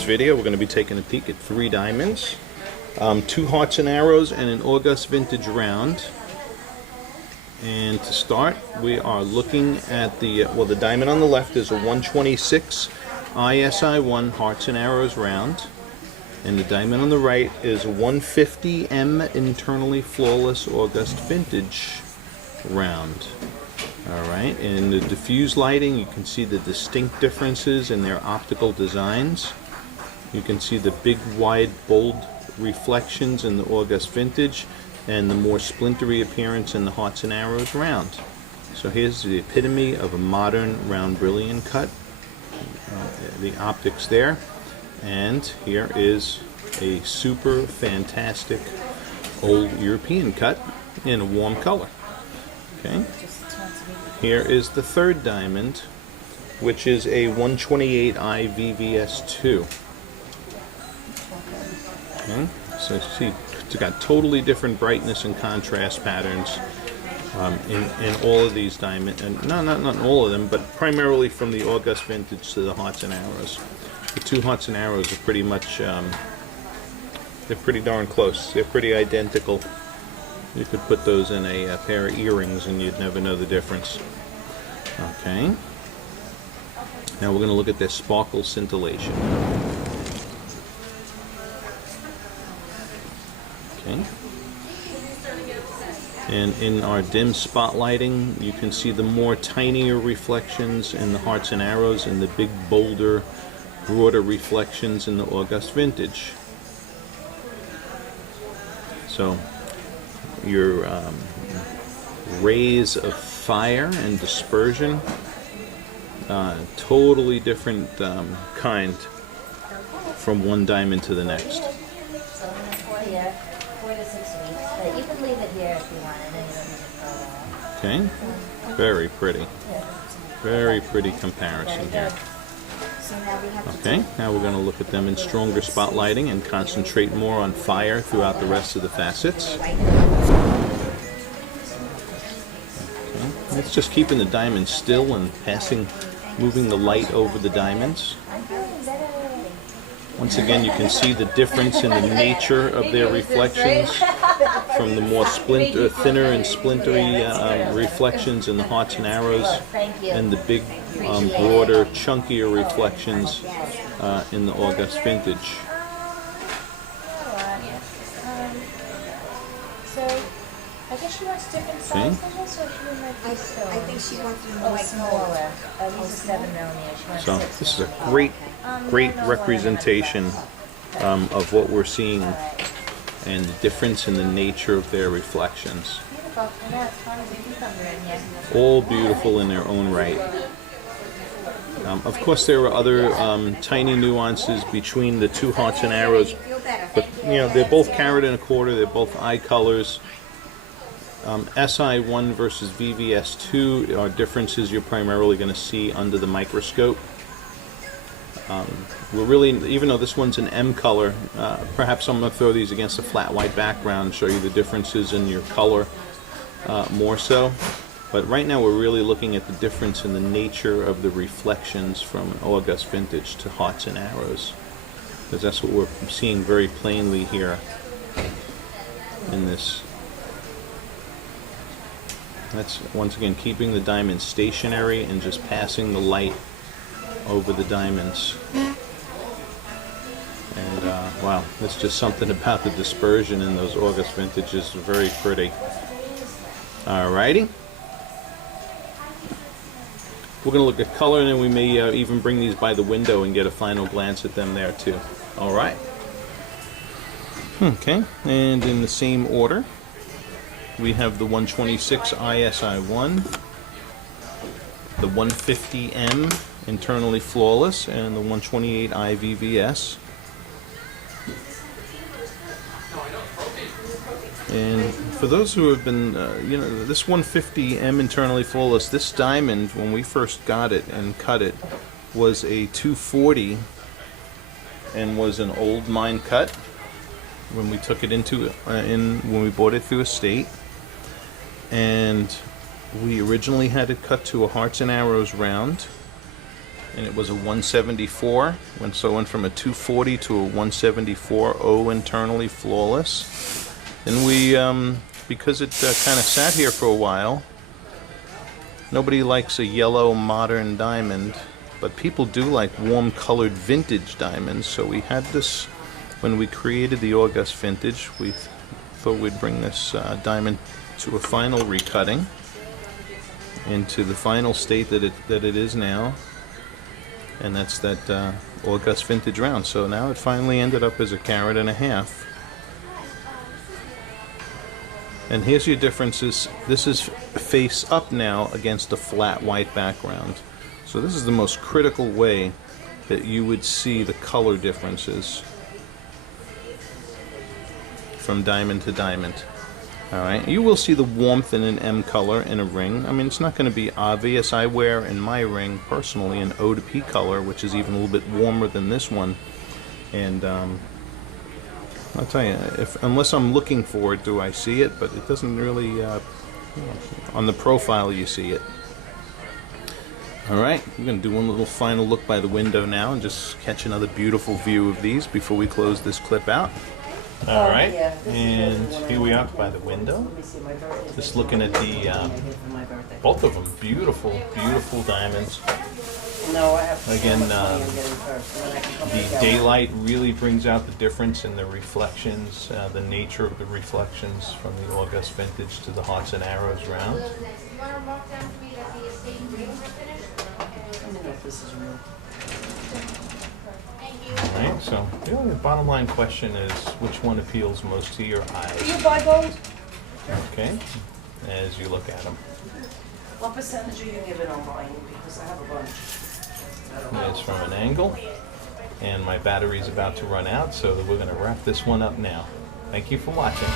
this video, we're going to be taking a peek at 3 diamonds, 2 hearts and arrows, and an August vintage round. And to start, we are looking at the diamond on the left is a 126 ISI1 hearts and arrows round, and the diamond on the right is a 150M internally flawless August vintage round. Alright, in the diffuse lighting you can see the distinct differences in their optical designs. You can see the big, wide, bold reflections in the August vintage and the more splintery appearance in the hearts and arrows round. So here's the epitome of a modern round brilliant cut. The optics there. And here is a super fantastic old European cut in a warm color. Okay. Here is the third diamond, which is a 128i VVS2. Okay. So see, it's got totally different brightness and contrast patterns in all of these diamonds, and not all of them, but primarily from the August vintage to the hearts and arrows. The 2 hearts and arrows are pretty much, they're pretty darn close. They're pretty identical. You could put those in a pair of earrings and you'd never know the difference. Okay. Now we're going to look at their sparkle scintillation. Okay. And in our dim spotlighting, you can see the more tinier reflections in the hearts and arrows and the big, bolder, broader reflections in the August vintage. So your rays of fire and dispersion, totally different kind from one diamond to the next. So 4 to 6 weeks, but you can leave it here if you want, and then you don't need it for a while. Okay, very pretty. Very pretty comparison here. Okay, now we're going to look at them in stronger spotlighting and concentrate more on fire throughout the rest of the facets. Okay. It's just keeping the diamonds still and moving the light over the diamonds. Once again, you can see the difference in the nature of their reflections from the more thinner and splintery reflections in the hearts and arrows, and the big, broader, chunkier reflections in the August vintage. So, I guess she wants different sizes, or she would like this still? I think she wants them smaller. These are 7mm. So this is a great representation of what we're seeing and the difference in the nature of their reflections. All beautiful in their own right. Of course, there are other tiny nuances between the 2 hearts and arrows, but you know, they're both carat and a quarter. They're both eye colors. SI1 versus VVS2 are differences you're primarily going to see under the microscope. We're really, even though this one's an M color, perhaps I'm going to throw these against a flat white background and show you the differences in your color more so. But right now we're really looking at the difference in the nature of the reflections from August vintage to hearts and arrows, because that's what we're seeing very plainly here in this. That's once again keeping the diamonds stationary and just passing the light over the diamonds. And wow, it's just something about the dispersion in those August vintages. Very pretty. Alrighty. We're going to look at color, and then we may even bring these by the window and get a final glance at them there too. Alright. Okay, and in the same order, we have the 126 ISI1, the 150M internally flawless, and the 128 IVVS. And for those who have been, this 150M internally flawless, this diamond, when we first got it and cut it, was a 240 and was an old mine cut when we took it when we bought it through estate. And we originally had it cut to a hearts and arrows round, and it was a 174. Went from a 240 to a 174 O internally flawless. Then we, because it kind of sat here for a while, nobody likes a yellow modern diamond, but people do like warm colored vintage diamonds. So we had this, when we created the August vintage, we thought we'd bring this diamond to a final recutting into the final state that it is now, and that's that August vintage round. So now it finally ended up as a carat and a half. And here's your differences. This is face up now against a flat white background. So this is the most critical way that you would see the color differences from diamond to diamond. Alright, you will see the warmth in an M color in a ring. I mean, it's not going to be obvious. I wear in my ring, personally, an O to P color, which is even a little bit warmer than this one. And I'll tell you, unless I'm looking for it, do I see it? But it doesn't really, you know, on the profile you see it. Alright, I'm going to do one little final look by the window now and just catch another beautiful view of these before we close this clip out. Alright, and here we are by the window. Just looking at the, both of them, beautiful, beautiful diamonds. Again, the daylight really brings out the difference in the reflections, the nature of the reflections from the August vintage to the Hearts and Arrows round. Alright, so the bottom line question is, which one appeals most to your eyes? Do you buy gold? Okay, as you look at them. What percentage are you giving on mine? Because I have a bunch. It's from an angle, and my battery's about to run out, so we're going to wrap this one up now. Thank you for watching.